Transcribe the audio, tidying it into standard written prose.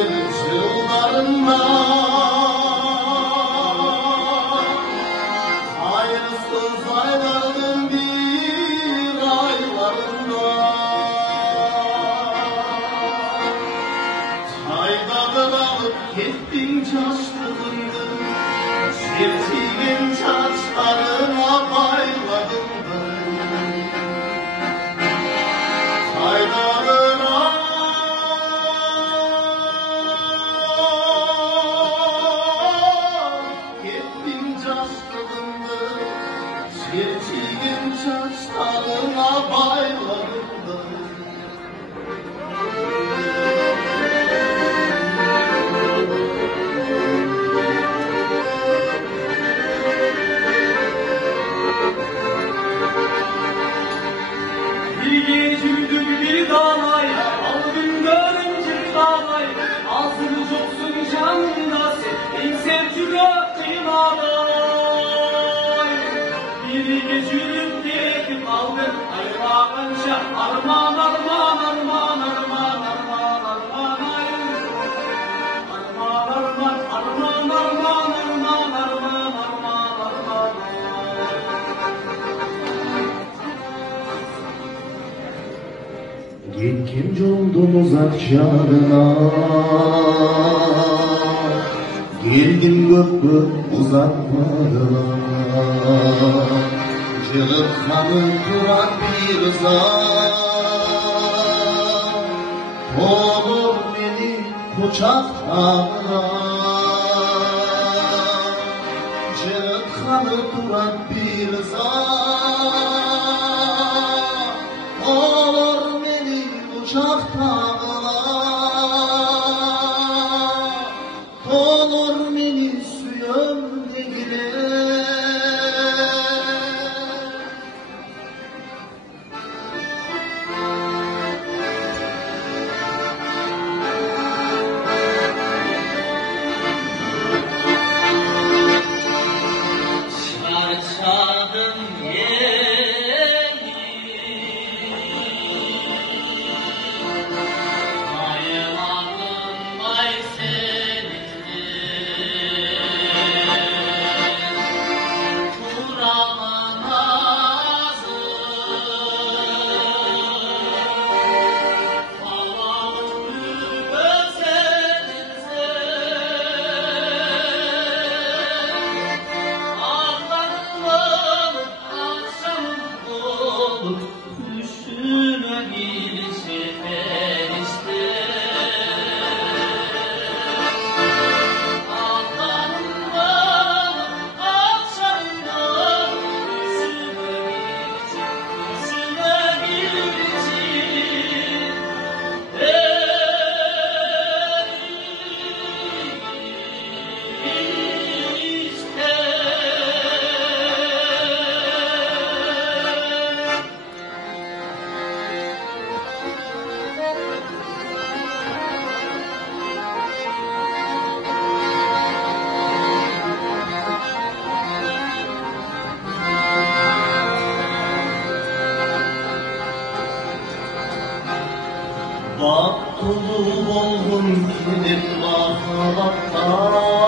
yıllarında hayırsız ayların bir aylarında Taydadır alıp gittin çaştığındı Çirkin çaçlarına bayladın Taydadır alıp gittin çaştığındı Çirkin çaçlarına bayladın Bir dalay, aldın görünce dalay Ağzını çoksun canında sevdiğin sevcülük kıymalay Bir gecülük yetip aldın ayırağınca Arman arman arman arman arman arman Arman arman arman arman arman arman arman arman Gitkinci oldum uzak şarına Girdim köprü uzaklarına Cılık kanı duran bir zat Olur beni kucaklarına Cılık kanı duran bir zat Olur beni kucaklarına Olur beni suyum değil Çarçadım yeni Ayıladım ay senizdir Kur'an'ın ağzı Falanın özeninize Üstüne giyilse feriste Allah'ından akşamdan Üstüne giyilse Bak dolu olgun gidip ahmakta